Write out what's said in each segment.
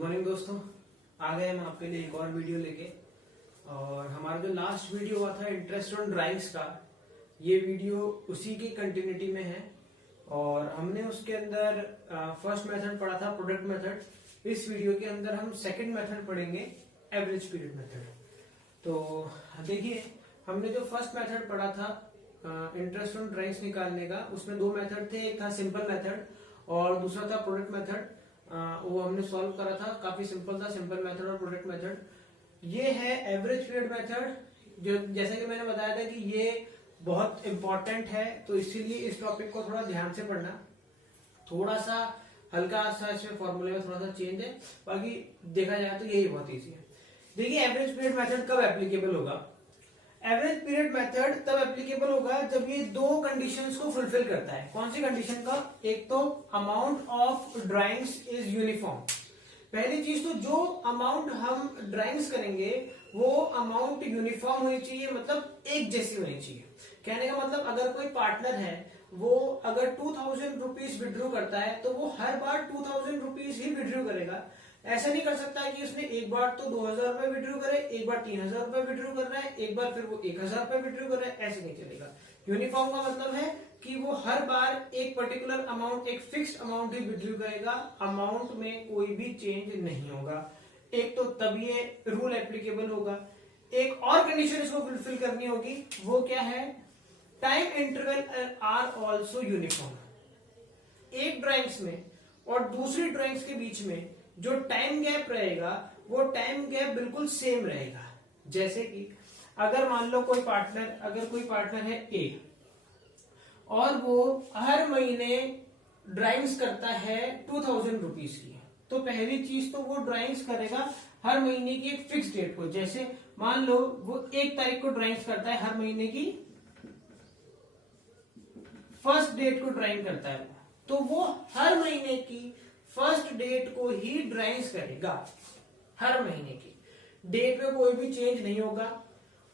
Good morning दोस्तों, आ गए हम आपके लिए एक और वीडियो लेके। और हमारा जो लास्ट वीडियो हुआ था इंटरेस्ट ऑन ड्राइंग्स का, ये वीडियो उसी की कंटिन्यूटी में है। और हमने उसके अंदर फर्स्ट मेथड पढ़ा था, प्रोडक्ट मेथड। इस वीडियो के अंदर हम सेकंड मेथड पढ़ेंगे, एवरेज पीरियड मेथड। तो देखिए, हमने जो फर्स्ट मेथड पढ़ा था इंटरेस्ट ऑन ड्राइंग्स निकालने का, उसमें दो मेथड थे। एक था सिंपल मेथड और दूसरा था प्रोडक्ट मेथड। वो हमने सॉल्व करा था, काफी सिंपल था, सिंपल मेथड और प्रोडक्ट मेथड। ये है एवरेज पीरियड मेथड, जो जैसे कि मैंने बताया था कि ये बहुत इंपॉर्टेंट है, तो इसीलिए इस टॉपिक को थोड़ा ध्यान से पढ़ना। थोड़ा सा हल्का सा इसमें फॉर्मूले में थोड़ा सा चेंज है, बाकी देखा जाए तो यही बहुत ईजी है। देखिए, एवरेज पीरियड मेथड कब एप्लीकेबल होगा? एवरेज पीरियड मेथड तब एप्लीकेबल होगा जब ये दो कंडीशंस को फुलफिल करता है। कौन सी कंडीशन का? एक तो amount of drawings is uniform. पहली चीज तो जो अमाउंट हम ड्राइंग्स करेंगे वो अमाउंट यूनिफॉर्म होनी चाहिए, मतलब एक जैसी होनी चाहिए। कहने का मतलब, अगर कोई पार्टनर है वो अगर 2000 रुपीज विड्रॉ करता है तो वो हर बार 2000 रुपीज ही विड्रॉ करेगा। ऐसा नहीं कर सकता कि उसने एक बार तो 2000 रुपए विड्रॉ करे, एक बार 3000 रुपए विड्रॉ कर रहा है, एक बार फिर वो 1000 रुपए विड्रॉ कर रहा है। ऐसे नहीं चलेगा। यूनिफॉर्म का मतलब है कि वो हर बार एक पर्टिकुलर अमाउंट, एक फिक्स्ड अमाउंट ही विड्रॉ करेगा, अमाउंट में कोई भी चेंज नहीं होगा। एक तो तब ये रूल एप्लीकेबल होगा। एक और कंडीशन इसको फुलफिल करनी होगी, वो क्या है? Time interval are also uniform. एक ड्राइंग्स में और दूसरी ड्राइंग्स के बीच में जो टाइम गैप रहेगा वो टाइम गैप बिल्कुल सेम रहेगा। जैसे कि अगर मान लो कोई पार्टनर है ए और वो हर महीने ड्राइंग्स करता है 2000 रुपीज की, तो पहली चीज तो वो ड्राइंग्स करेगा हर महीने की एक फिक्स डेट को। जैसे मान लो वो 1 तारीख को ड्राइंग्स करता है, हर महीने की फर्स्ट डेट को ड्राइंग करता है, तो वो हर महीने की फर्स्ट डेट को ही ड्राइंग्स करेगा। हर महीने की डेट में कोई भी चेंज नहीं होगा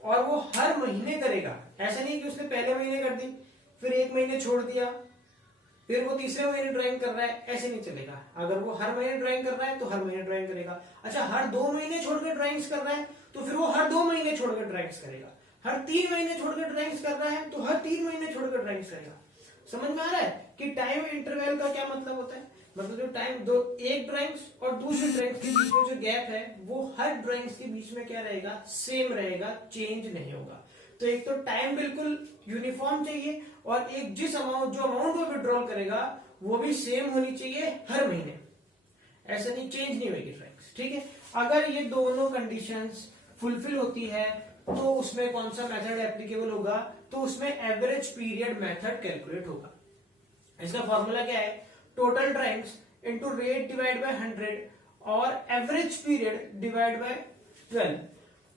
और वो हर महीने करेगा। ऐसा नहीं कि उसने पहले महीने कर दी, फिर एक महीने छोड़ दिया, फिर वो तीसरे महीने ड्राइंग कर रहा है, ऐसे नहीं चलेगा। अगर वो हर महीने ड्राइंग कर रहा है तो हर महीने ड्राइंग करेगा। अच्छा, हर 2 महीने छोड़कर ड्राइंग्स कर रहा है तो फिर वो हर 2 महीने छोड़कर ड्राइंग्स करेगा। हर 3 महीने छोड़कर ड्राइंग्स कर रहा है तो हर 3 महीने छोड़कर ड्राइंग्स करेगा। समझ में आ रहा है कि टाइम इंटरवल का क्या मतलब होता है? मतलब जो टाइम दो एक ड्राइंग्स और दूसरी ड्राइंग्स के बीच में जो गैप है वो हर ड्राइंग्स के बीच में क्या रहेगा? सेम रहेगा, चेंज नहीं होगा। तो एक तो टाइम बिल्कुल यूनिफॉर्म चाहिए और एक जो अमाउंट वो विड्रॉल करेगा वो भी सेम होनी चाहिए हर महीने। ऐसा नहीं, चेंज नहीं होगी ड्राइंग्स। ठीक है, अगर ये दोनों कंडीशंस फुलफिल होती है तो उसमें कौन सा मेथड एप्लीकेबल होगा? तो उसमें एवरेज पीरियड मेथड कैलकुलेट होगा। इसका फॉर्मूला क्या है? Total drawings into rate divide by 100 और average period divide by 12।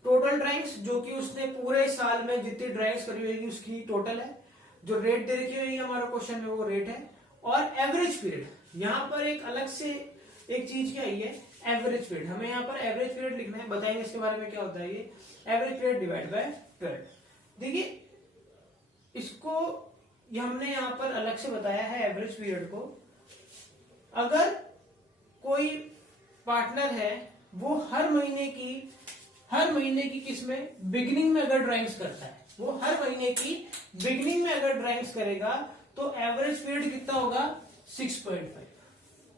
Total drawings जो कि उसने पूरे साल में जितनी ड्राइंग्स करी होगी उसकी टोटल है। जो रेट दे रखी होगी हमारा क्वेश्चन में वो रेट है। और एवरेज पीरियड, यहां पर एक अलग से एक चीज क्या है, एवरेज पीरियड। हमें यहाँ पर एवरेज पीरियड लिखना है, बताएंगे इसके बारे में क्या होता है ये एवरेज पीरियड डिवाइड बाय 12। देखिए, इसको हमने यहां पर अलग से बताया है एवरेज पीरियड को। अगर कोई पार्टनर है वो हर महीने की किसमें बिगिनिंग में अगर ड्राइंग्स करता है, वो हर महीने की बिगिनिंग में अगर ड्राइंग्स करेगा तो एवरेज पीरियड कितना होगा? 6.5।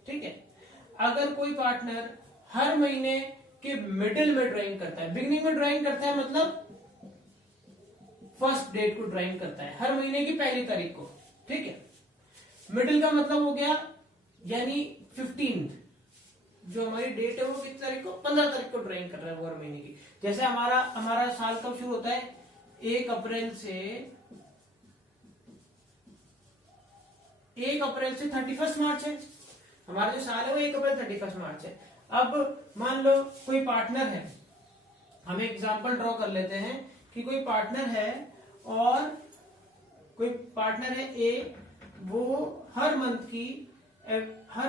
ठीक है, अगर कोई पार्टनर हर महीने के मिडिल में ड्राइंग करता है, बिगिनिंग में ड्राइंग करता है मतलब फर्स्ट डेट को ड्राइंग करता है, हर महीने की पहली तारीख को। ठीक है, मिडिल का मतलब हो गया यानी 15, जो हमारी डेट है वो कितनी तारीख को? 15 तारीख को ड्राइंग कर रहा है वो हर महीने की। जैसे हमारा साल कब शुरू होता है? 1 अप्रैल से 31 मार्च है। हमारा जो साल है वो 1 अप्रैल 31 मार्च है। अब मान लो कोई पार्टनर है, हम एग्जांपल ड्रॉ कर लेते हैं कि कोई पार्टनर है ए, वो हर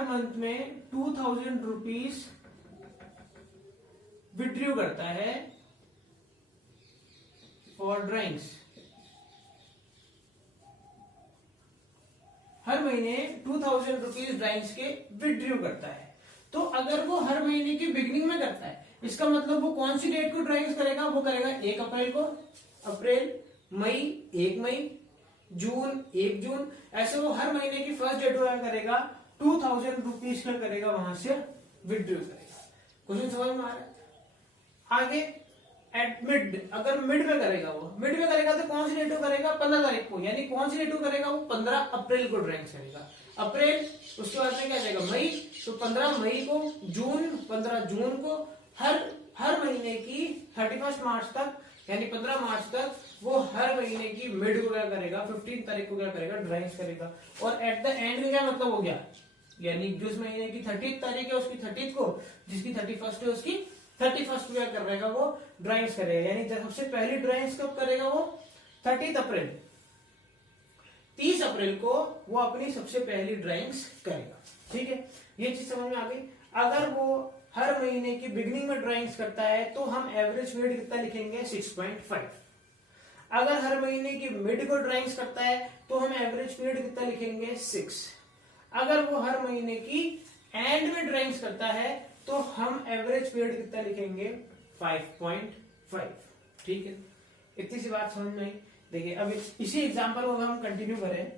मंथ में 2000 रुपीज विड्रॉ करता है फॉर ड्राइंग्स। हर महीने 2000 रुपीज ड्राइंग्स के विड्रॉ करता है। तो अगर वो हर महीने की बिगनिंग में करता है, इसका मतलब वो कौन सी डेट को ड्राइंग्स करेगा, वो करेगा 1 अप्रैल को, अप्रैल, मई 1 मई, जून 1 जून, ऐसे वो हर महीने की फर्स्ट डेट को क्या करेगा, 2000 रुपीज का करेगा, वहां से विड्रॉ करेगा। क्वेश्चन समझ में आ रहा है? आगे एट मिड, अगर मिड में करेगा, वो मिड में करेगा तो कौन सी डेट को करेगा, 15 तारीख को, यानी कौन सी डेट को करेगा, वो 15 अप्रैल को ड्राइंग्स करेगा, अप्रैल, उसके बाद में क्या जाएगा मई, तो 15 मई को, जून 15 जून को, हर महीने की 31 मार्च तक, यानी 15 मार्च तक वो हर महीने की मिड को क्या करेगा, 15 तारीख को क्या करेगा, ड्राइंग्स करेगा। और एट द एंड में क्या मतलब हो गया, यानी जिस महीने की 30 तारीख है उसकी 30 को, जिसकी 31 है उसकी 31 को क्या करेगा, वो ड्राइंग्स करेगा। यानी सबसे पहली ड्राइंग्स कब करेगा, वो 30 अप्रैल, 30 अप्रैल को वो अपनी सबसे पहली ड्राइंग्स करेगा। ठीक है, ये चीज समझ में आ गई। अगर वो हर महीने की बिगनिंग में ड्राइंग्स करता है तो हम एवरेज पीरियड कितना लिखेंगे, 6.5। अगर हर महीने की मिड को ड्राइंग्स करता है तो हम एवरेज पीरियड कितना लिखेंगे, 6। अगर वो हर महीने की एंड में ड्राइंग्स करता है तो हम एवरेज पीरियड कितना लिखेंगे, 5.5। ठीक है, इतनी सी बात समझ में आई। देखिए अब इसी एग्जांपल को हम कंटिन्यू करें,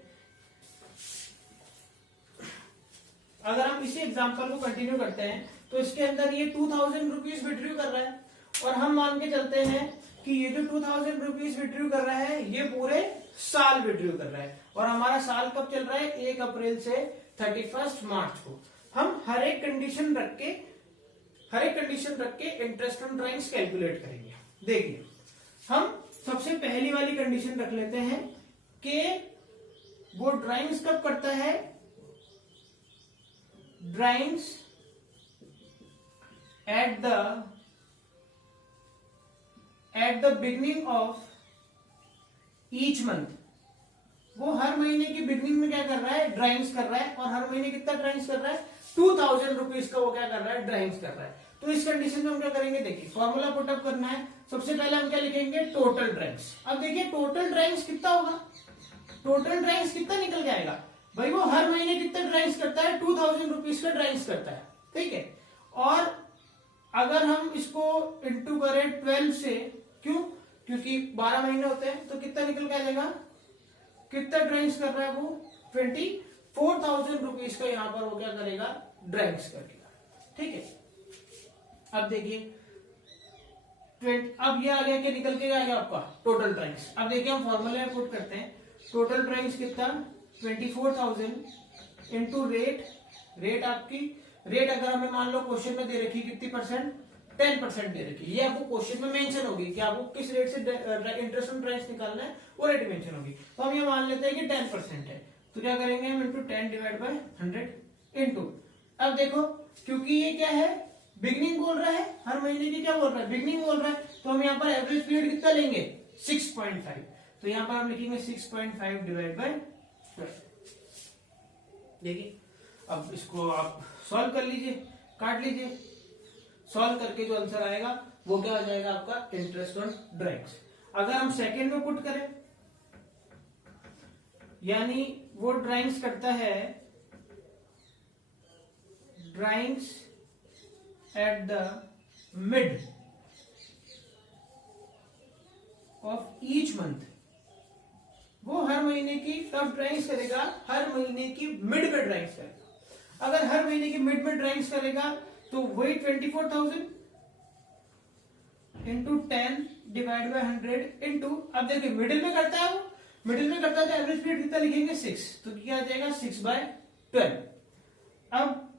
अगर हम इसी एग्जांपल को कंटिन्यू करते हैं तो इसके अंदर ये 2000 रुपीज विड्रॉ कर रहा है, और हम मान के चलते हैं कि ये जो 2000 रुपीज विड्रॉ कर रहा है ये पूरे साल विड्रॉ कर रहा है, और हमारा साल कब चल रहा है, 1 अप्रैल से 31 मार्च को। हम हर एक कंडीशन रख के इंटरेस्ट ऑन ड्राइंग्स कैलकुलेट करेंगे। देखिए हम सबसे पहली वाली कंडीशन रख लेते हैं कि वो ड्राइंग्स कब करता है, drawings at the beginning of each month. वो हर महीने की बिगनिंग में क्या कर रहा है, ड्राइंग्स कर रहा है, और हर महीने कितना ड्राइंग्स कर रहा है, 2000 रुपीज का वो क्या कर रहा है, ड्राइंग्स कर रहा है। तो इस कंडीशन में हम क्या करेंगे, देखिए फॉर्मूला पुटअप करना है। सबसे पहले हम क्या लिखेंगे, टोटल ड्राइंग्स। अब देखिए टोटल ड्राइंग्स कितना होगा, टोटल ड्राइंग्स कितना निकल जाएगा भाई, वो हर महीने कितना ड्राइंग्स करता है, 2000 रुपीज का ड्राइंग्स करता है। ठीक है, और अगर हम इसको इंटू करें 12 से, क्यों, क्योंकि 12 महीने होते हैं, तो कितना निकल के आ जाएगा, कितना ड्राइंग्स कर रहा है वो, 24,000 रुपीज का यहां पर वो क्या करेगा, ड्राइंग्स करेगा। ठीक है, अब देखिए अब ये आ गया, क्या निकल के आ गया आपका, टोटल ड्राइंग्स। अब देखिए हम फॉर्मूले में पुट करते हैं, टोटल ड्राइंग्स कितना, 24,000 इंटू रेट आपकी, रेट अगर हमें मान लो क्वेश्चन में दे रखी कितनी परसेंट, 10% दे रखी, ये आपको क्वेश्चन में मेंशन होगी कि आपको किस रेट से इंटरेस्ट ऑन ड्राइंग्स निकालना है, वो रेट मेंशन होगी। तो हम ये मान लेते हैं कि 10% है, तो क्या करेंगे हम, इंटू 10 डिवाइड बाय 100 इंटू। अब देखो क्योंकि ये क्या है, बिगनिंग बोल रहा है, हर महीने की क्या बोल रहा है, बिगनिंग बोल रहा है, तो हम यहाँ पर एवरेज पीरियड कितना लेंगे, 6.5। तो यहाँ पर हम लिखेंगे 6.5 डिवाइड बाय 12। देखिए अब इसको आप सॉल्व कर लीजिए, काट लीजिए, सॉल्व करके जो आंसर आएगा वो क्या हो जाएगा आपका, इंटरेस्ट ऑन ड्राइंग्स। अगर हम सेकंड में पुट करें, यानी वो ड्राइंग्स करता है, drawings at the mid of each month. वो हर महीने की कब ड्राइंग्स करेगा, हर महीने की मिड में ड्राइंग्स करेगा। अगर हर महीने की मिड में ड्राइंग्स करेगा तो वही 24,000 इंटू 10 डिवाइड बाय 100 इंटू, अब देखिए मिडिल में करता है, वो मिडिल में करता है तो एवरेज पीरियड कितना लिखेंगे, 6, तो क्या आ जाएगा 6/12। अब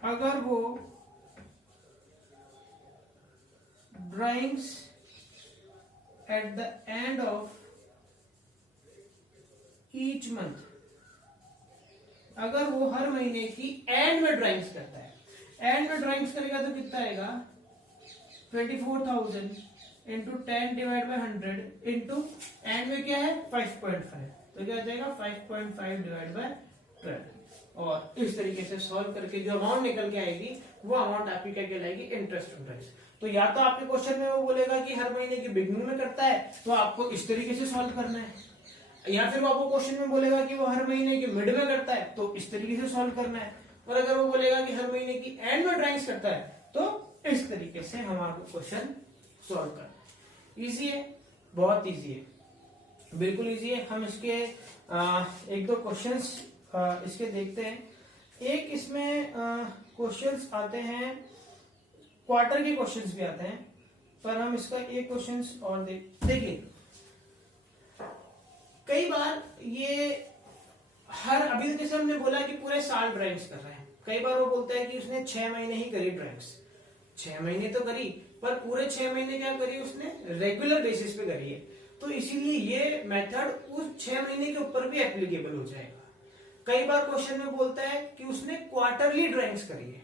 अगर वो drawings at the end of each month, अगर वो हर महीने की एंड में ड्राइंग्स करता है, एंड में ड्राइंग्स करेगा तो कितना आएगा, 24,000 into 10 divide by 100 into and में क्या है 5.5, तो क्या आ जाएगा 5.5 डिवाइड बाय 12। और इस तरीके से सॉल्व करके जो अमाउंट निकल के आएगी वो अमाउंट आपकी क्या कहलाएगी, इंटरेस्ट ऑन ड्राइंग्स। तो या तो आपके क्वेश्चन में वो बोलेगा कि हर महीने की बिगनिंग में करता है, तो आपको इस तरीके से सॉल्व करना है, या फिर वो आपको क्वेश्चन में बोलेगा कि वो हर महीने के मिड में करता है, तो इस तरीके से सॉल्व करना है। और अगर वो बोलेगा कि हर महीने की एंड में ड्राइंग्स करता है तो इस तरीके से हम आपको क्वेश्चन सॉल्व करना है। इजी है, बहुत इजी है, बिल्कुल इजी है। हम इसके एक दो क्वेश्चंस इसके देखते हैं। एक इसमें क्वेश्चंस आते हैं, क्वार्टर के क्वेश्चंस भी आते हैं, पर हम इसका एक क्वेश्चंस और देखिए। कई बार ये अभी तो जैसे हमने बोला कि पूरे साल ड्राइंग्स कर रहे हैं, कई बार वो बोलता है कि उसने 6 महीने ही करी ड्राइंग्स। 6 महीने तो करी, पर पूरे 6 महीने क्या करी उसने, रेगुलर बेसिस पे करी है। तो इसीलिए ये मेथड उस 6 महीने के ऊपर भी एप्लीकेबल हो जाएगा। कई बार क्वेश्चन में बोलता है कि उसने क्वार्टरली ड्राइंग्स करी है।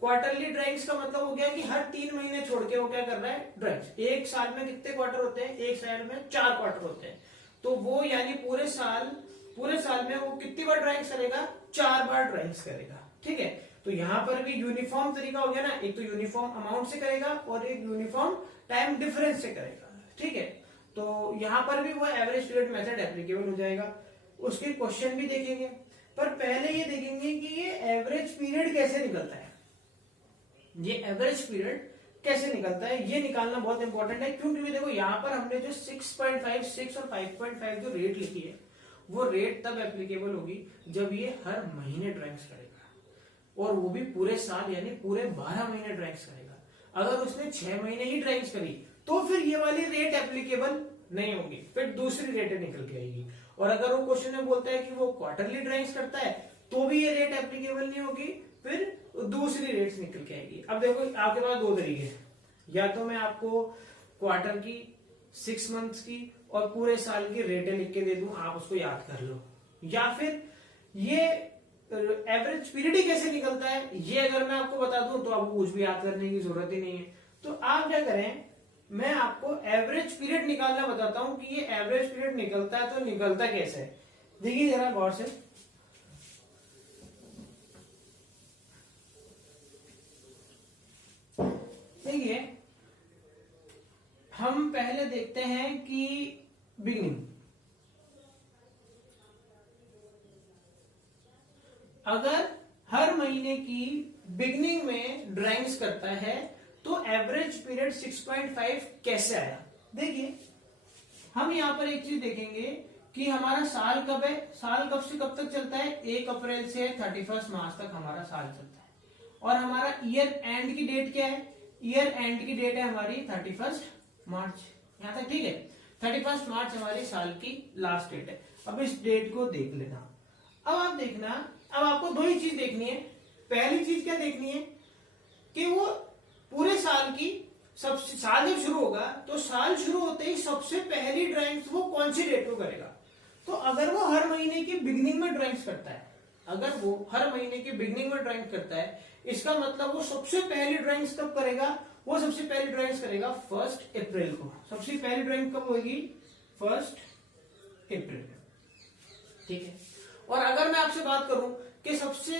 क्वार्टरली ड्राइंग्स का मतलब हो गया कि हर 3 महीने छोड़ के वो क्या कर रहा है, ड्राइंग्स। एक साल में कितने क्वार्टर होते हैं, एक साल में 4 क्वार्टर होते हैं। तो वो यानी पूरे साल में वो कितनी बार ड्राइंग्स करेगा, 4 बार ड्राइंग्स करेगा। ठीक है, तो यहाँ पर भी यूनिफॉर्म तरीका हो गया ना, एक तो यूनिफॉर्म अमाउंट से करेगा और एक यूनिफॉर्म टाइम डिफरेंस से करेगा। ठीक है, तो यहाँ पर भी वो एवरेज पीरियड मेथड एप्लीकेबल हो जाएगा। उसके क्वेश्चन भी देखेंगे, पर पहले ये देखेंगे कि ये एवरेज पीरियड कैसे निकलता है। ये एवरेज पीरियड कैसे निकलता है ये निकालना बहुत इंपॉर्टेंट है, क्योंकि देखो यहाँ पर हमने जो 6.5, 6 और 5.5 जो रेट लिखी है, वो रेट तब एप्लीकेबल होगी जब ये हर महीने ड्राइंग्स करेगा, और वो भी पूरे साल यानी पूरे 12 महीने ड्राइंग्स करेगा। अगर उसने 6 महीने ही ड्राइंग्स करी तो फिर ये वाली रेट एप्लीकेबल नहीं होगी, फिर दूसरी रेट निकल के आएगी। और अगर वो क्वेश्चन में बोलता है कि वो क्वार्टरली ड्राइंग्स करता है तो भी ये रेट एप्लीकेबल नहीं होगी, फिर दूसरी रेट्स निकल के आएगी। अब देखो आपके पास 2 तरीके हैं, या तो मैं आपको क्वार्टर की, 6 मंथ्स की और पूरे साल की रेटें लिख के दे दूं, आप उसको याद कर लो, या फिर ये एवरेज पीरियड ही कैसे निकलता है ये अगर मैं आपको बता दूं तो आपको कुछ भी याद करने की जरूरत ही नहीं है। तो आप क्या करें, मैं आपको एवरेज पीरियड निकालना बताता हूं कि ये एवरेज पीरियड निकलता है तो निकलता कैसे है। देखिए जरा गौर से, देखिए हम पहले देखते हैं कि बिगिनिंग, अगर हर महीने की बिगिनिंग में ड्राइंग्स करता है तो एवरेज पीरियड 6.5 कैसे आया। देखिए हम यहां पर एक चीज देखेंगे कि हमारा साल कब है, साल कब से कब तक चलता है, 1 अप्रैल से 31 मार्च तक हमारा साल चलता है। और हमारा ईयर एंड की डेट क्या है, ईयर एंड की डेट है हमारी 31 मार्च, यहां तक ठीक है। 31 मार्च हमारी साल की लास्ट डेट है। अब इस डेट को देख लेना। अब आप देखना, अब आपको 2 ही चीज देखनी है। पहली चीज क्या देखनी है कि वो पूरे साल की साल जब शुरू होगा तो साल शुरू होते ही सबसे पहली ड्राइंग्स वो कौन सी डेट को करेगा। तो अगर वो हर महीने की बिगिनिंग में ड्राइंग्स करता है, अगर वो हर महीने की बिगिनिंग में ड्राइंग करता है, इसका मतलब वो सबसे पहली ड्राइंग्स कब करेगा, वो सबसे पहली ड्राइंग्स करेगा 1 अप्रैल को। सबसे पहली ड्राइंग कब होगी, 1 अप्रैल। ठीक है, और अगर मैं आपसे बात करूं कि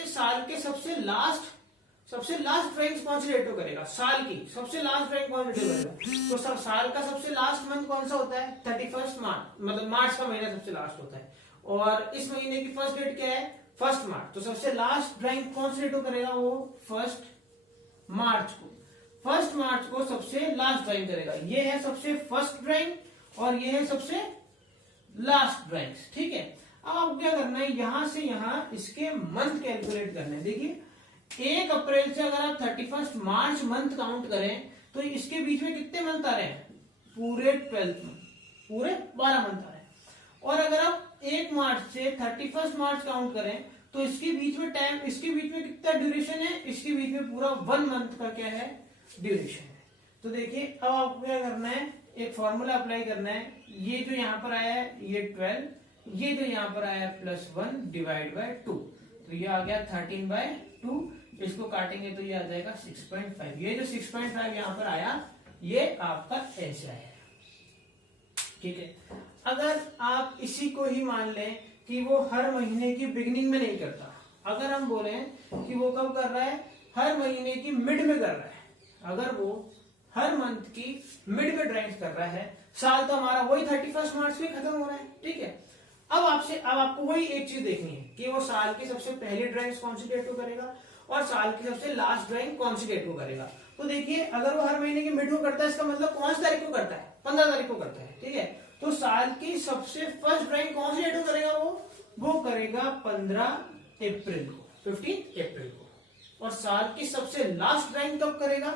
साल के सबसे लास्ट ड्राइंग्स कौन सी डेट को करेगा, साल की सबसे लास्ट ड्राइंग कौन सी डेट को करेगा, तो सब साल का सबसे लास्ट मंथ कौन सा होता है, 31 मार्च, मतलब मार्च का महीना सबसे लास्ट होता है। और इस महीने की फर्स्ट डेट क्या है, 1 मार्च, तो सबसे लास्ट ड्राइंग कौन सी डेट को करेगा, वो 1 मार्च को। 1 मार्च को सबसे लास्ट ड्राइंग करेगा। ये है सबसे फर्स्ट ड्राइंग और ये है सबसे लास्ट ड्राइंग्स। ठीक है, अब आपको क्या करना है, यहां से यहां इसके मंथ कैलकुलेट करने हैं। देखिए 1 अप्रैल से अगर आप 31 मार्च मंथ काउंट करें तो इसके बीच में कितने मंथ आ रहे हैं, पूरे 12 मंथ, पूरे 12 मंथ आ रहे हैं। और अगर आप 1 मार्च से 31 मार्च काउंट करें तो इसके बीच में टाइम, इसके बीच में कितना ड्यूरेशन है, इसके बीच में पूरा 1 मंथ का क्या है, ड्यूरेशन है। तो देखिए अब आपको क्या करना है, एक फॉर्मूला अप्लाई करना है। ये जो यहां पर आया है ये 12, ये जो यहां पर आया है +1 डिवाइड बाय 2, तो ये आ गया 13/2। इसको काटेंगे तो ये आ जाएगा 6.5। ये जो 6.5 यहां पर आया ये आपका ऐसे आया। ठीक है, अगर आप इसी को ही मान लें कि वो हर महीने की बिगिनिंग में नहीं करता, अगर हम बोले कि वो कब कर रहा है, हर महीने की मिड में कर रहा है, अगर वो हर मंथ की मिड में ड्राइंग्स कर रहा है, साल तो हमारा वही 31 मार्च में खत्म हो रहा है। ठीक है, अब आपको वही एक चीज देखनी है कि वो साल की सबसे पहली ड्राइंग कौन सी डेट को करेगा और साल की सबसे लास्ट ड्राइंग कौन सी डेट को करेगा। तो देखिए, अगर वो हर महीने की मिड को करता है, इसका मतलब कौन सी तारीख को करता है, 15 तारीख को करता है, ठीक है। तो साल की सबसे फर्स्ट ड्राइंग कौन सी डेट को करेगा, वो करेगा 15 अप्रैल को, 15 अप्रैल को। और साल की सबसे लास्ट ड्राइंग कब करेगा,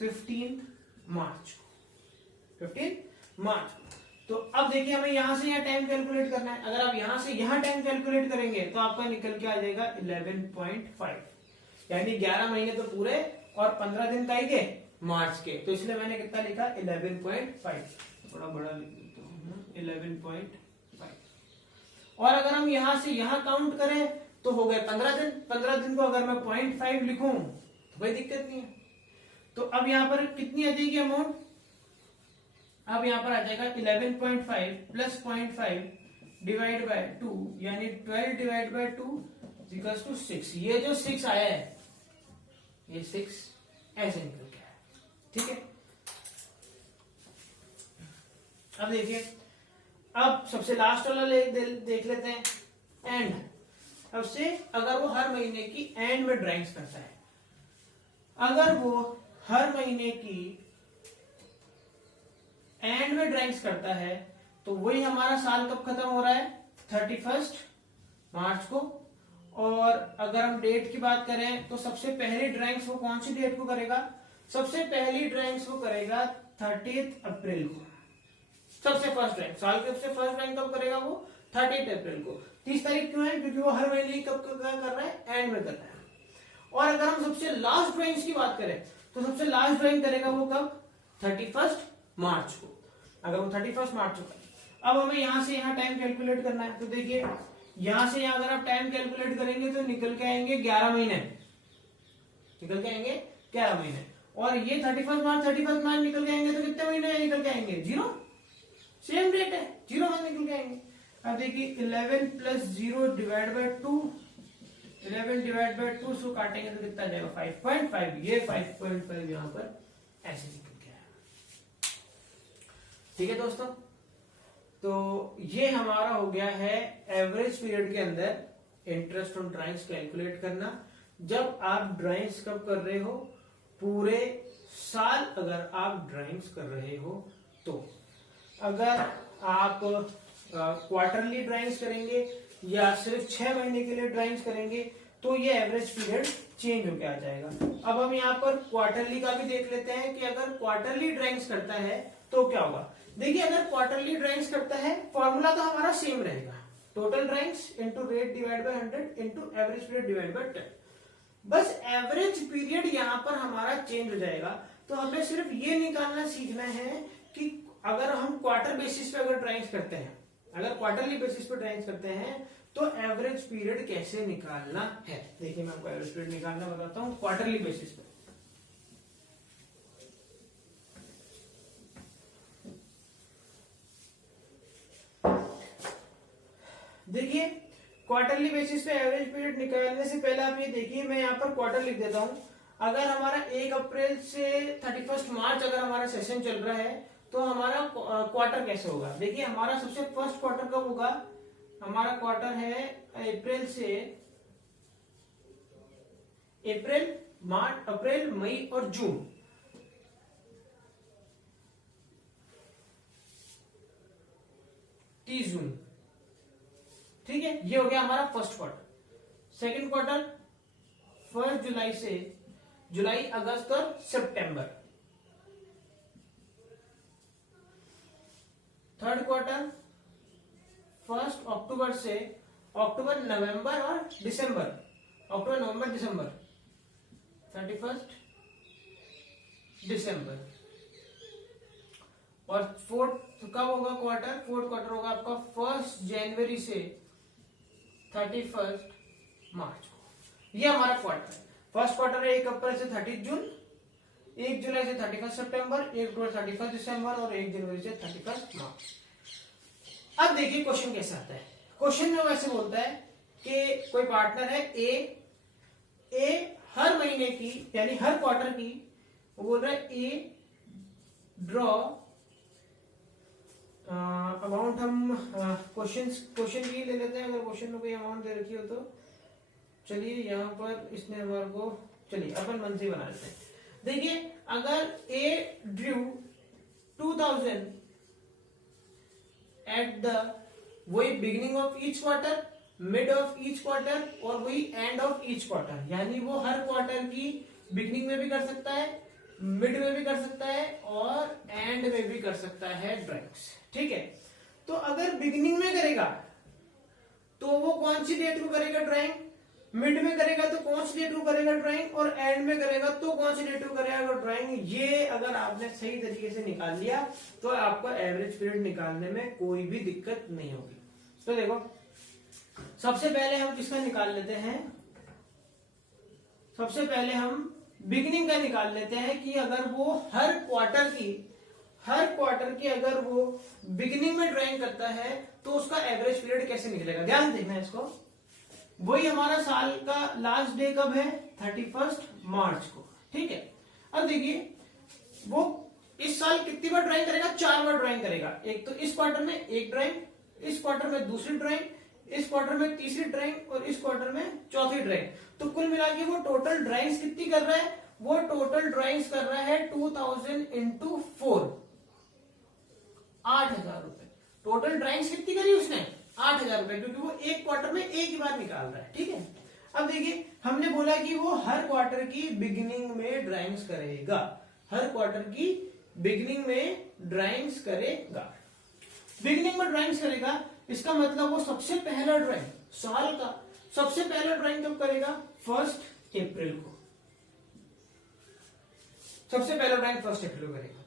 15 मार्च को, 15 मार्च को। तो अब देखिए, हमें यहां से यहाँ टाइम कैलकुलेट करना है। अगर आप यहां से यहाँ टाइम कैलकुलेट करेंगे तो आपका निकल के आ जाएगा 11.5, यानी 11 महीने तो पूरे और 15 दिन का ही के मार्च के। तो इसलिए मैंने कितना लिखा, 11.5, थोड़ा बड़ा लिख देता हूँ, 11.5। और अगर हम यहां से यहां काउंट करें तो हो गए 15 दिन। 15 दिन को अगर मैं 0.5 लिखूं तो कोई दिक्कत नहीं है। तो अब यहां पर कितनी आ जाएगी अमाउंट, अब यहां पर आ जाएगा 11.5 प्लस 0.5 डिवाइड बाय 2, यानी 12 डिवाइड बाय 2 इक्वल्स टू 6। ये जो 6 आया है, ये 6 ऐसे निकल के आया, ठीक है। अब देखिए, अब सबसे लास्ट वाला देख लेते हैं, एंड। अब से अगर वो हर महीने की एंड में ड्राइंग्स करता है, अगर वो हर महीने की एंड में ड्राइंग्स करता है तो वही हमारा साल कब खत्म हो रहा है, 31 मार्च को। और अगर हम डेट की बात करें तो सबसे पहली ड्राइंग्स वो कौन सी डेट को करेगा, सबसे पहली ड्राइंग्स वो करेगा 30 अप्रैल को। सबसे फर्स्ट ड्राइंग, साल की सबसे फर्स्ट ड्राइंग कब करेगा वो, 30 अप्रैल को। 30 तारीख क्यों है, क्योंकि वो हर महीने कब कर रहा है, एंड में कर रहा है। और अगर हम सबसे लास्ट ड्राइंग्स की बात करें तो सबसे लास्ट ड्राइंग करेगा वो कब, 31 मार्च को, अगर वो 31 मार्च को करे। अब हमें यहां से यहां टाइम कैलकुलेट करना है। तो देखिए, यहां से यहां अगर आप टाइम कैलकुलेट करेंगे तो निकल के आएंगे 11 महीने, निकल के आएंगे 11 महीने। और ये 31 मार्च निकल के आएंगे तो कितने महीने निकल के आएंगे, 0, सेम रेट है, 0 मंथ निकल के आएंगे। अब देखिए, 11 plus 0 divide by 2, 11 divide by 2 सो काटेंगे तो कितना जाएगा, 5.5। ये 5.5 यहां पर ऐसे निकल के आएगा, ठीक है दोस्तों। तो ये हमारा हो गया है एवरेज पीरियड के अंदर इंटरेस्ट ऑन ड्राइंग्स कैलकुलेट करना। जब आप ड्राइंग्स कब कर रहे हो, पूरे साल अगर आप ड्राइंग्स कर रहे हो तो। अगर आप क्वार्टरली ड्राइंग्स करेंगे या सिर्फ 6 महीने के लिए ड्राइंग्स करेंगे तो ये एवरेज पीरियड चेंज होकर आ जाएगा। अब हम यहाँ पर क्वार्टरली का भी देख लेते हैं कि अगर क्वार्टरली ड्राइंग्स करता है तो क्या होगा। देखिए, अगर क्वार्टरली ड्राइंग्स करता है, फॉर्मूला तो हमारा सेम रहेगा, total drawings into rate divide by 100 into average period divide by 10। बस एवरेज पीरियड यहाँ पर हमारा चेंज हो जाएगा। तो हमें सिर्फ ये निकालना सीखना है कि अगर हम क्वार्टर बेसिस पे अगर ड्राइंग्स करते हैं, अगर क्वार्टरली बेसिस पे ड्राइंग्स करते हैं तो एवरेज पीरियड कैसे निकालना है। देखिए, मैं आपको एवरेज पीरियड निकालना बताता हूँ क्वार्टरली बेसिस पे। देखिए, क्वार्टरली बेसिस पे एवरेज पीरियड निकालने से पहले आप ये देखिए, मैं यहाँ पर क्वार्टर लिख देता हूँ। अगर हमारा 1 अप्रैल से 31 मार्च अगर हमारा सेशन चल रहा है तो हमारा क्वार्टर कैसे होगा। देखिए, हमारा सबसे फर्स्ट क्वार्टर कब होगा, हमारा क्वार्टर है अप्रैल से मार्च, अप्रैल, मई और जून। जून, ठीक है, ये हो गया हमारा फर्स्ट क्वार्टर। सेकंड क्वार्टर 1 जुलाई से जुलाई, अगस्त और सितंबर। थर्ड क्वार्टर 1 अक्टूबर से अक्टूबर, नवंबर और दिसंबर, अक्टूबर, नवंबर, दिसंबर, 31 दिसंबर। और फोर्थ कब होगा क्वार्टर, फोर्थ क्वार्टर होगा आपका 1 जनवरी से 31 मार्च को। ये हमारा क्वार्टर है। फर्स्ट क्वार्टर है 1 अप्रैल से 30 जून, 1 जुलाई से 31 सितंबर, 1 अक्टूबर 31 दिसंबर और 1 जनवरी से 31 मार्च। अब देखिए क्वेश्चन कैसे आता है। क्वेश्चन में वैसे बोलता है कि कोई पार्टनर है ए हर महीने की यानी हर क्वार्टर की, वो बोल रहा है ए ड्रॉ अमाउंट हम क्वेश्चन भी ले लेते हैं, अगर क्वेश्चन में कोई अमाउंट दे रखी हो तो। चलिए यहाँ पर इसने हमारे को, चलिए अपन मंथली बना लेते हैं। देखिए अगर ए ड्रू 2000 एट द वही beginning of each quarter, mid of each quarter और वही एंड ऑफ ईच क्वार्टर, यानी वो हर क्वार्टर की बिगिनिंग में भी कर सकता है, मिड में भी कर सकता है और एंड में भी कर सकता है ड्राइंग्स। ठीक है, तो अगर बिगिनिंग में करेगा तो वो कौन सी डेट को करेगा ड्राइंग, मिड में करेगा तो कौन सी डेट को करेगा ड्राइंग, और एंड में करेगा तो कौन सी डेट को करेगा ड्राइंग। ये अगर आपने सही तरीके से निकाल लिया तो आपको एवरेज पीरियड निकालने में कोई भी दिक्कत नहीं होगी। तो देखो सबसे पहले हम किसका निकाल लेते हैं, सबसे पहले हम बिगिनिंग का निकाल लेते हैं कि अगर वो हर क्वार्टर की अगर वो बिगिनिंग में ड्राइंग करता है तो उसका एवरेज पीरियड कैसे निकलेगा। ध्यान देखना है इसको। वही हमारा साल का लास्ट डे कब है, 31 मार्च को। ठीक है, अब देखिए वो इस साल कितनी बार ड्राइंग करेगा, 4 बार ड्राइंग करेगा। एक तो इस क्वार्टर में एक ड्राइंग, इस क्वार्टर में दूसरी ड्राइंग, इस क्वार्टर में तीसरी ड्राइंग और इस क्वार्टर में चौथी ड्राइंग। तो कुल मिला के वो टोटल ड्राइंग्स कितनी कर रहा है, वो टोटल ड्राइंग्स कर रहा है 2000 इंटू 4, 8,000 रुपए। टोटल ड्राइंग्स कितनी करी उसने, 8,000 रुपए, क्योंकि वो एक क्वार्टर में एक ही बार निकाल रहा है। ठीक है, अब देखिए हमने बोला कि वो हर क्वार्टर की बिगिनिंग में ड्राइंग्स करेगा, हर क्वार्टर की बिगिनिंग में ड्राइंग्स करेगा। बिगिनिंग में ड्राइंग्स करेगा इसका मतलब वो सबसे पहला ड्राइंग, साल का सबसे पहला ड्राइंग कब करेगा, 1 अप्रैल को। सबसे पहला ड्राइंग 1 अप्रैल को करेगा।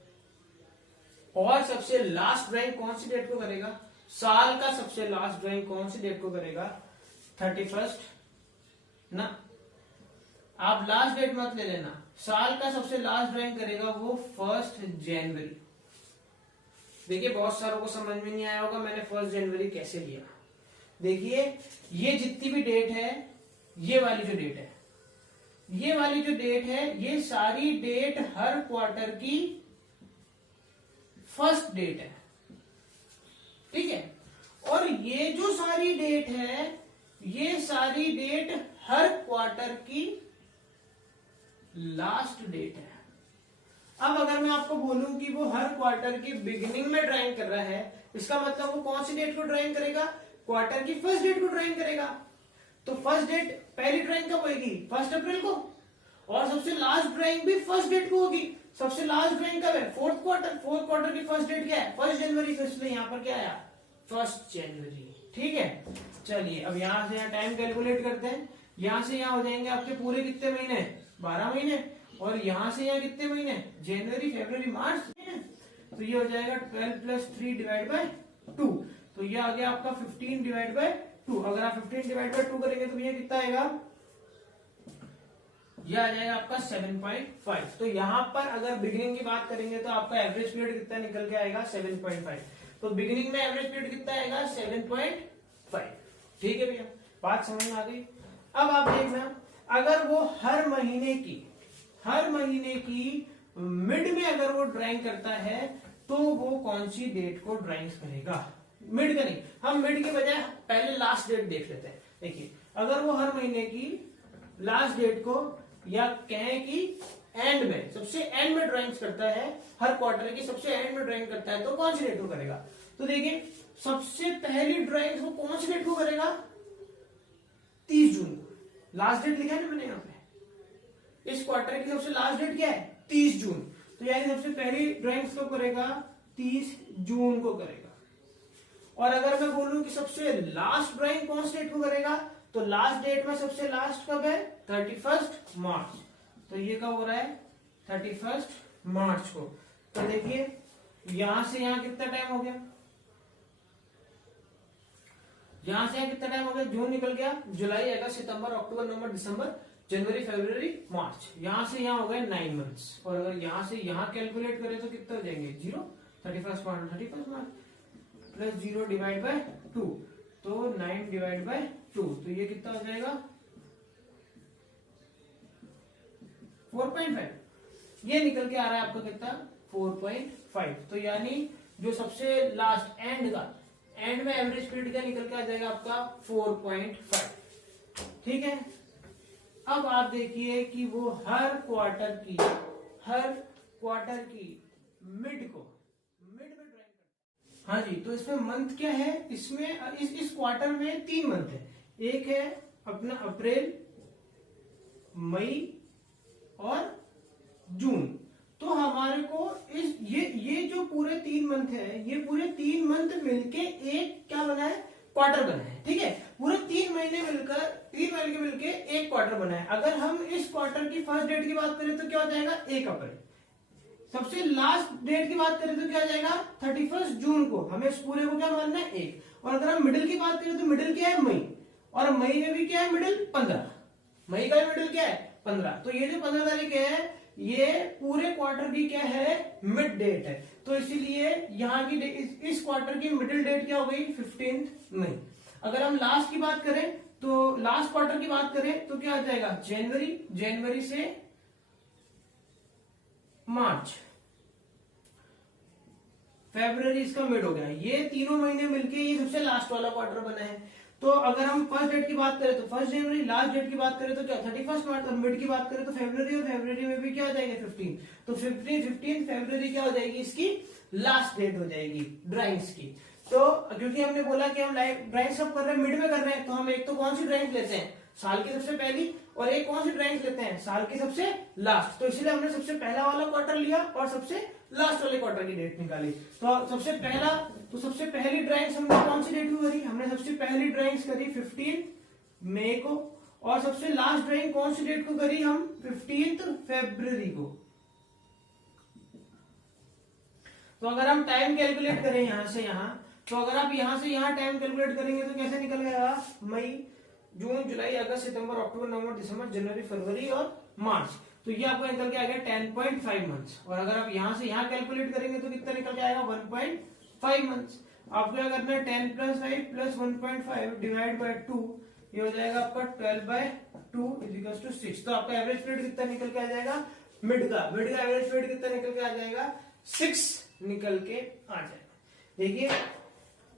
और सबसे लास्ट ड्राइंग कौन सी डेट को करेगा, साल का सबसे लास्ट ड्राइंग कौन सी डेट को करेगा, 31 ना, आप लास्ट डेट मत ले लेना, साल का सबसे लास्ट ड्राइंग करेगा वो 1 जनवरी। देखिए बहुत सारों को समझ में नहीं आया होगा मैंने 1 जनवरी कैसे लिया। देखिए ये जितनी भी डेट है, ये वाली जो डेट है, ये वाली जो डेट है, ये सारी डेट हर क्वार्टर की फर्स्ट डेट है। ठीक है, और ये जो सारी डेट है, ये सारी डेट हर क्वार्टर की लास्ट डेट है। अब अगर मैं आपको बोलूं कि वो हर क्वार्टर की बिगिनिंग में ड्राइंग कर रहा है, इसका मतलब वो कौन सी डेट को ड्राइंग करेगा, क्वार्टर की फर्स्ट डेट को ड्राइंग करेगा। तो फर्स्ट डेट, पहली ड्राइंग कब होगी, 1 अप्रैल को, और सबसे लास्ट ड्राइंग भी फर्स्ट डेट को होगी। सबसे लास्ट ड्राइंग कब है, फोर्थ क्वार्टर की फर्स्ट डेट क्या है, 1 जनवरी। तो इसलिए यहाँ पर क्या आया, 1 जनवरी। ठीक है, चलिए अब यहां से यहाँ टाइम कैलकुलेट करते हैं। यहां से यहाँ हो जाएंगे आपके पूरे कितने महीने, 12 महीने, और यहां से यहाँ कितने महीने, जनवरी फरवरी मार्च। तो ये हो जाएगा 12 + 3 डिवाइड बाय 2। तो ये आ गया आपका 15 डिवाइड बाय 2। अगर आप 15 डिवाइड बाय 2 करेंगे तो ये कितना आएगा, ये आ जाएगा आपका 7.5। तो यहाँ पर अगर बिगिनिंग की बात करेंगे तो आपका एवरेज पीरियड कितना निकल के आएगा, 7.5। तो बिगिनिंग में एवरेज पीरियड कितना आएगा, 7.5। ठीक है भैया, बात समझ में आ गई। अब आप देखना, अगर वो हर महीने की मिड में अगर वो ड्राइंग करता है तो वो कौन सी डेट को ड्राइंग्स करेगा, मिड का नहीं, हम मिड के बजाय पहले लास्ट डेट देख लेते हैं। देखिए अगर वो हर महीने की लास्ट डेट को, या कहें कि एंड में, सबसे एंड में ड्राइंग्स करता है, हर क्वार्टर की सबसे एंड में ड्राइंग करता है, तो कौन सी डेट को करेगा। तो देखिए सबसे पहली ड्राइंग वो कौन सी डेट को करेगा, 30 जून को। लास्ट डेट लिखा है ना मैंने यहाँ पे, इस क्वार्टर की सबसे लास्ट डेट क्या है, 30 जून। तो यानी सबसे पहली ड्राइंग्स कब करेगा, 30 जून को करेगा। और अगर मैं बोलूं कि सबसे लास्ट ड्राइंग कौन सी डेट को करेगा, तो लास्ट डेट में सबसे लास्ट कब है, 31 मार्च। तो ये कब हो रहा है, 31 मार्च को। तो देखिए यहां से यहां कितना टाइम हो गया, यहां से यहां कितना टाइम हो गया, जून निकल गया, जुलाई अगस्त सितंबर अक्टूबर नवंबर दिसंबर जनवरी फरवरी मार्च, यहां से यहां हो गए 9 मंथ्स। और अगर यहां से यहां कैलकुलेट करें तो कितना हो जाएंगे, 0, 31 मार्च प्लस 0 डिवाइड बाय 2, तो 9 डिवाइड बाय 2, तो ये कितना हो जाएगा, 4.5। ये निकल के आ रहा है आपका कितना, 4.5। तो यानी जो सबसे लास्ट एंड में एवरेज स्पीड क्या निकल के आ जाएगा आपका 4.5। ठीक है, अब आप देखिए कि वो हर क्वार्टर की मिड में ड्राइंग करता है। हाँ जी, तो इसमें मंथ क्या है, इसमें इस क्वार्टर में 3 मंथ है। एक है अपना अप्रैल, मई और जून। तो हमारे को ये जो पूरे 3 मंथ है, ये पूरे 3 मंथ मिलके एक क्या बना है, क्वार्टर बना है। ठीक है, पूरे 3 महीने मिलके एक क्वार्टर बना है। अगर हम इस क्वार्टर की फर्स्ट डेट की बात करें तो क्या हो जाएगा, 1 अप्रैल। सबसे लास्ट डेट की बात करें तो क्या आ जाएगा, 31 जून को। हमें इस पूरे को क्या मानना है, 1। और अगर हम मिडिल की बात करें तो मिडिल क्या है, मई। और मई में भी क्या है, मिडिल 15। मई का मिडिल क्या है, 15। तो ये जो 15 तारीख है, ये पूरे क्वार्टर की क्या है, मिड डेट है। तो इसीलिए यहाँ की इस क्वार्टर की मिडिल डेट क्या हो गई, 15 मई। अगर हम लास्ट की बात करें तो लास्ट क्वार्टर की बात करें तो क्या आ जाएगा, जनवरी से मार्च, फरवरी इसका मिड हो गया। ये तीनों महीने मिलके ये सबसे लास्ट वाला क्वार्टर बना है। तो अगर हम फर्स्ट डेट की बात करें तो 1 जनवरी, लास्ट डेट की बात करें तो क्या 31 मार्च, और मिड की बात करें तो फरवरी, और फरवरी में भी क्या हो जाएगा, 15। तो 15 फरवरी क्या हो जाएगी, इसकी लास्ट डेट हो जाएगी ड्राइंग्स की। तो क्योंकि हमने बोला कि हम ड्राइंग्स सब कर रहे हैं, मिड में कर रहे हैं, तो हम एक तो कौन सी ड्राइंग लेते हैं, साल की सबसे पहली, और एक कौन सी ड्राइंग लेते हैं, साल की सबसे लास्ट। तो इसलिए हमने सबसे पहला वाला क्वार्टर लिया और सबसे लास्ट वाले क्वार्टर की डेट निकाली। तो सबसे पहली ड्राइंग्स हमने कौन सी डेट को करी, हमने सबसे पहली ड्राइंग्स करी 15 मई को, और सबसे लास्ट ड्राइंग कौन सी डेट को करी हम, 15 फरवरी को। तो अगर हम टाइम कैलकुलेट करें यहां से यहां, तो अगर आप यहां से यहां टाइम कैलकुलेट करेंगे तो कैसे निकल गया, मई, जून, जुलाई, अगस्त, सितंबर, अक्टूबर, नवंबर, दिसंबर, जनवरी, फरवरी और मार्च। तो ये आपको निकल के आ गया 10.5 मंथ्स। और अगर आप यहां से यहां कैलकुलेट करेंगे तो कितना निकल के आएगा, 1.5 मंथ्स। आपको क्या करना है, 10 + 5 + 1.5 डिवाइड बाय 2, ये हो जाएगा आपका 12/2 = 6। तो आपका एवरेज पीरियड कितना निकल के आ जाएगा, मिड का एवरेज पीरियड कितना निकल के आ जाएगा, 6 निकल के आ जाएगा। देखिए,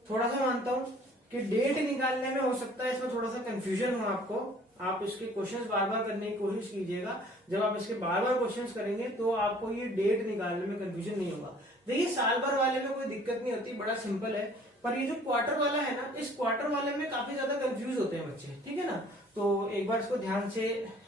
थोड़ा सा मानता हूं कि डेट निकालने में हो सकता है इसमें थोड़ा सा कंफ्यूजन हो आपको। आप इसके क्वेश्चंस बार बार करने की कोशिश कीजिएगा। जब आप इसके बार बार क्वेश्चंस करेंगे तो आपको ये डेट निकालने में कंफ्यूजन नहीं होगा। देखिए, साल भर वाले में कोई दिक्कत नहीं होती, बड़ा सिंपल है। पर ये जो क्वार्टर वाला है ना, इस क्वार्टर वाले में काफी ज्यादा कंफ्यूज होते हैं बच्चे। ठीक है ना, तो एक बार इसको ध्यान से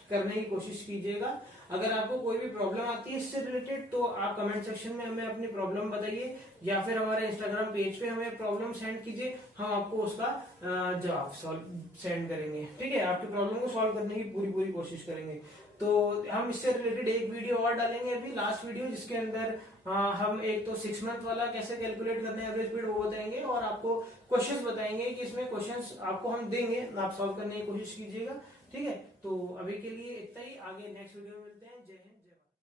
करने की कोशिश कीजिएगा। अगर आपको कोई भी प्रॉब्लम आती है इससे रिलेटेड तो आप कमेंट सेक्शन में हमें अपनी प्रॉब्लम बताइए, या फिर हमारे इंस्टाग्राम पेज पे हमें प्रॉब्लम सेंड कीजिए, हम आपको उसका जवाब सेंड करेंगे। ठीक है, आपकी प्रॉब्लम को सॉल्व करने की पूरी कोशिश करेंगे। तो हम इससे रिलेटेड एक वीडियो और डालेंगे, अभी लास्ट वीडियो, जिसके अंदर हम एक तो 6 मंथ वाला कैसे कैलकुलेट करना है एवरेज पीरियड वो बताएंगे, और आपको क्वेश्चंस बताएंगे कि इसमें क्वेश्चंस आपको हम देंगे, आप सॉल्व करने की कोशिश कीजिएगा। ठीक है, तो अभी के लिए इतना ही, आगे नेक्स्ट वीडियो में मिलते हैं। जय हिंद।